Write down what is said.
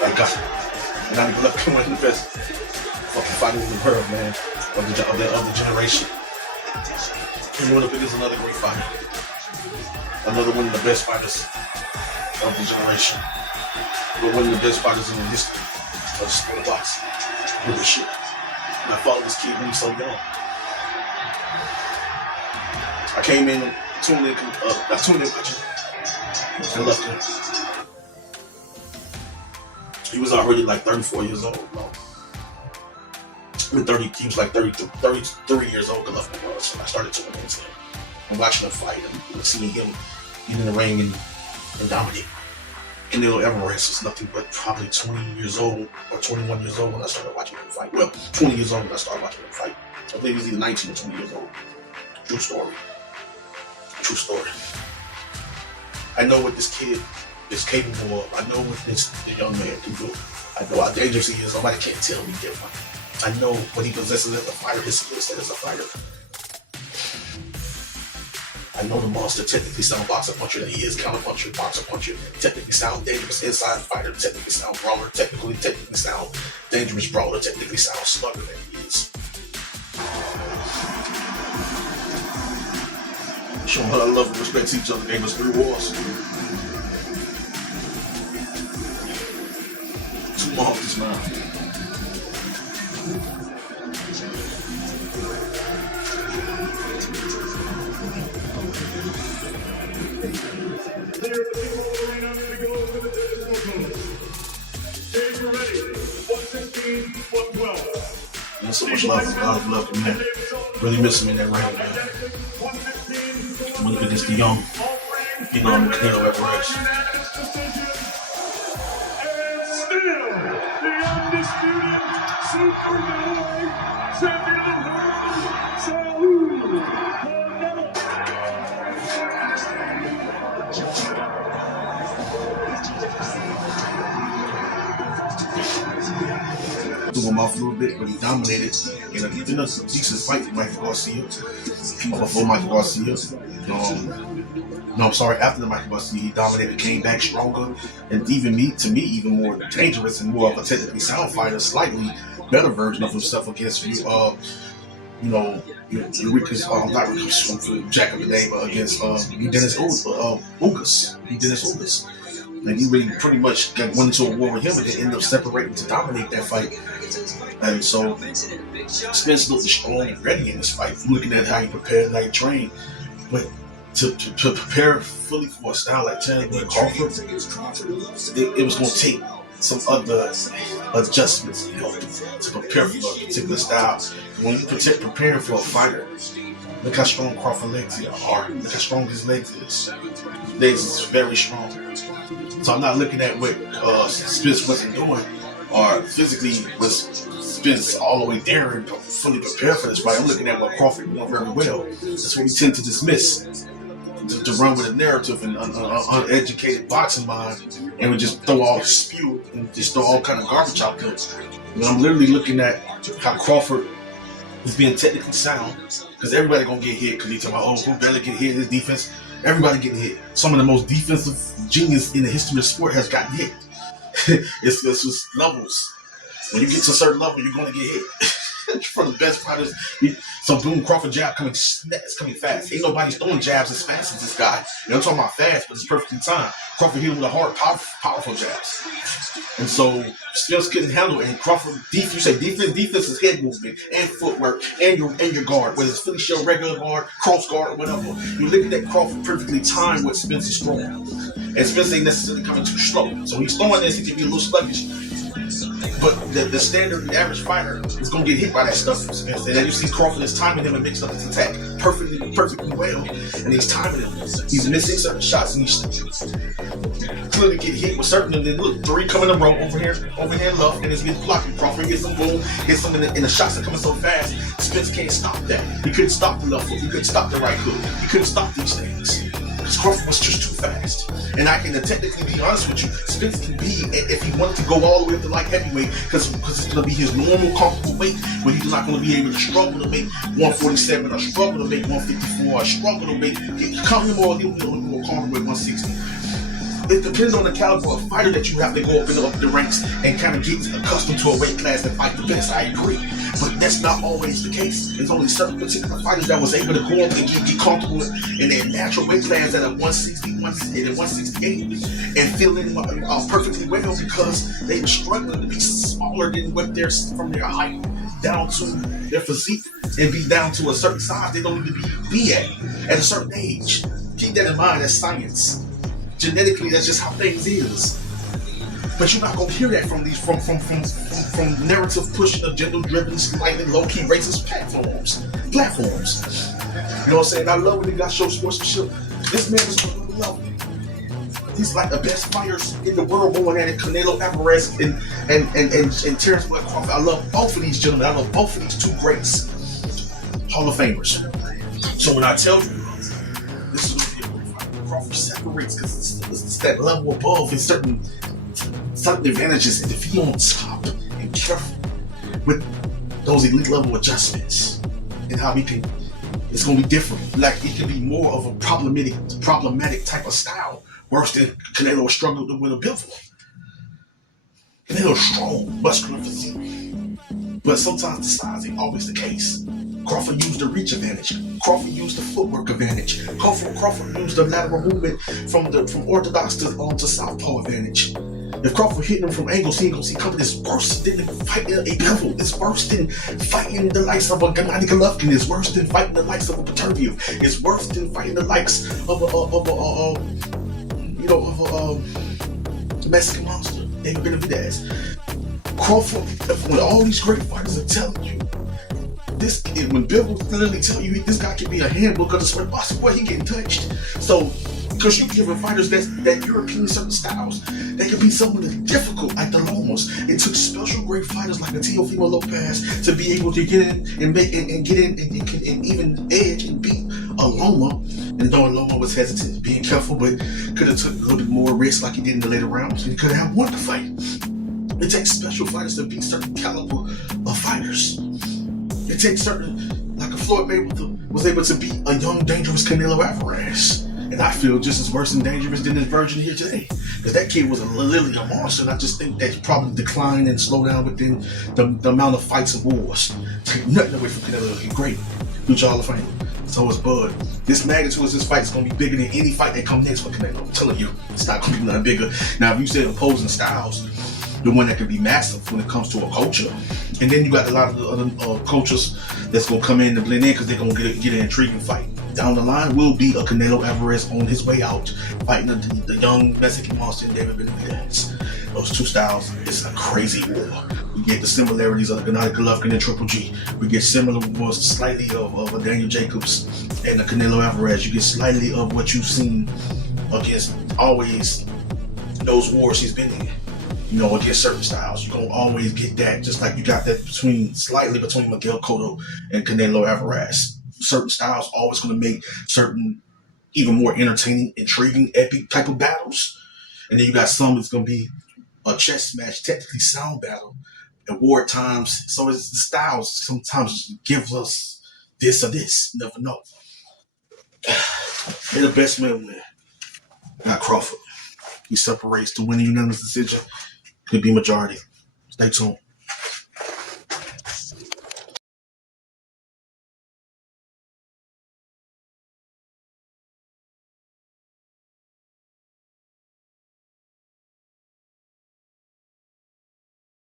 Like, God, and not even left one of the best fucking fighters in the world, man, of the generation. And one of it is another great fighter. Another one of the best fighters of the generation. But one of the best fighters in the history of the sport of boxing. Really shit. And I followed this kid when he was so young. I came in, tuned in watching, and left him. He was already like 34 years old. No. I mean, he was like 33 years old. I left him. So I started tuning into him and watching him fight and seeing him get in the ring and dominate. Canelo Alvarez was nothing but probably 20 years old or 21 years old when I started watching him fight. Well, 20 years old when I started watching him fight. I believe he was either 19 or 20 years old. True story. True story. I know what this kid is capable of. I know what this young man can do. I know how dangerous he is. Nobody can't tell me different. I know what he possesses as a fighter, his skill set as a fighter. I know the monster, technically sound boxer puncher that he is, counter puncher, boxer puncher, technically sound dangerous inside fighter, technically sound brawler, technically sound dangerous brawler, technically sound slugger that he is. Show him how love and respect each other, gave us 3 wars. 2 more off this mouth. And so much love him, man. Really miss him in that ring, man. I'm looking against the young, Canelo Alvarez. And still, the undisputed super middleweight champion of the world, Saul Canelo. Threw him off a little bit, but he dominated in a decent fight with Michael Garcia. Before Michael Garcia. After the Michael Garcia, he dominated, came back stronger, and even more dangerous and more of a technically sound fighter, slightly better version of himself against Eureka's, not Eureka's, I'm Jack of the name, against Dennis Ugas. And he really pretty much went into a war with him and then ended up separating to dominate that fight. And so Spence looked strong and ready in this fight. Looking at how he prepared and how he trained. But to prepare fully for a style like Crawford, it was going to take some other adjustments to prepare for a particular style. When you preparing for a fighter, look how strong Crawford's legs are. Look how strong his legs is. His legs is very strong. So I'm not looking at what Spence wasn't doing or physically was Spence all the way there and fully prepared for this fight. I'm looking at what Crawford did very well. That's what we tend to dismiss. To run with a narrative and uneducated boxing mind and would just throw all spew and just throw all kind of garbage out there. And I'm literally looking at how Crawford is being technically sound because everybody gonna get hit because he's talking about, who barely get hit in his defense. Everybody getting hit. Some of the most defensive genius in the history of sport has gotten hit. It's just levels. When you get to a certain level, you're gonna get hit. For the best fighters, so boom, Crawford jab it's coming fast. Ain't nobody throwing jabs as fast as this guy. I'm talking about fast, but it's perfectly timed. Crawford hit him with a hard, powerful jabs. And so Spence couldn't handle it. And Crawford, you say defense is head movement and footwork and your guard, whether it's Philly shell, regular guard, cross guard, or whatever. You look at that Crawford perfectly timed what Spence is throwing. And Spence ain't necessarily coming too slow. So he's throwing this, he can be a little sluggish. But the standard, the average fighter is going to get hit by that stuff from Spence. And then you see Crawford is timing him and mixing up his attack perfectly well. And he's timing him. He's missing certain shots and he's clearly get hit with certain. And then look, 3 coming in a row over here left, and it's getting blocked. Crawford gets some boom, hits some, and the shots are coming so fast. Spence can't stop that. He couldn't stop the left hook. He couldn't stop the right hook. He couldn't stop these things. Because Crawford was just too fast. And I can technically be honest with you, Spence can be, if he wanted to go all the way up to light heavyweight, because it's going to be his normal comfortable weight, but he's not going to be able to struggle to make 147 or struggle to make 154 or struggle to make, he'll be more comfortable with 160. it depends on the caliber of fighter that you have to go up the ranks and kind of get accustomed to a weight class that fight the best. I agree, but that's not always the case. There's only certain particular fighters that was able to go up and get comfortable in their natural weight class at a 160, 168, and feeling perfectly well because they were struggling to be smaller than what they're from their height down to their physique and be down to a certain size they don't need to be at a certain age. Keep that in mind. That's science. Genetically, that's just how things is. But you're not gonna hear that from these from narrative pushing, agenda-driven, slightly low-key racist platforms. You know what I'm saying? I love when they got show sportsmanship. This man is on another level. He's like the best fighters in the world going at it. Canelo Alvarez and Terrence Crawford. I love both of these gentlemen. I love both of these two greats, Hall of Famers. So when I tell you this is Crawford separates because it's that level above in certain advantages, and if you don't stop and careful with those elite level adjustments and how we can, it's gonna be different. Like it can be more of a problematic type of style, worse than Canelo struggled with a pivotal. Canelo's strong, muscular physique, but sometimes the size ain't always the case. Crawford used the reach advantage. Crawford used the footwork advantage. Crawford used the lateral movement from orthodox to southpaw advantage. If Crawford hitting him from angles, he ain't gonna see coming. It's worse than fighting a pivot. It's worse than fighting the likes of a Gennady Golovkin. It's worse than fighting the likes of a Peterview. It's worse than fighting the likes of a Mexican monster, David Benavidez. Crawford, when all these great fighters are telling you this, when Bill will literally tell you this guy can be a handbook of the sport box, boy, he getting touched. So, because you giving fighters that European certain styles, they can be somewhat difficult, like the Lomas. It took special great fighters like a Teofimo Lopez to be able to get in and make and get in and even edge and beat a Loma. And though Loma was hesitant, being careful, but could have took a little bit more risk like he did in the later rounds, and he could have won the fight. It takes special fighters to beat certain caliber of fighters. It takes certain, like a Floyd Mayweather was able to beat a young, dangerous Canelo Alvarez. And I feel just as worse and dangerous than this version here today. Because that kid was literally a monster, and I just think that's probably declined and slowed down within the amount of fights and wars. Take nothing away from Canelo. He's great. Huge Hall of Fame. So is Bud. This magnitude of this fight is going to be bigger than any fight that comes next for Canelo. I'm telling you, it's not going to be nothing bigger. Now, if you said opposing styles, the one that can be massive when it comes to a culture. And then you got a lot of the other cultures that's going to come in and blend in because they're going to get an intriguing fight. Down the line will be a Canelo Alvarez on his way out, fighting the young Mexican monster David Benavidez. Those two styles, it's a crazy war. We get the similarities of the Gennady Golovkin and Triple G. We get similar ones slightly of a Daniel Jacobs and the Canelo Alvarez. You get slightly of what you've seen against always those wars he's been in. You know, against certain styles, you're gonna always get that, just like you got that slightly between Miguel Cotto and Canelo Alvarez. Certain styles always gonna make certain even more entertaining, intriguing, epic type of battles. And then you got some that's gonna be a chess match, technically sound battle, at war times. So it's the styles sometimes gives us this or this. You never know. They're the best man win. Not Crawford. He separates to win a unanimous decision. Could be majority. Stay tuned.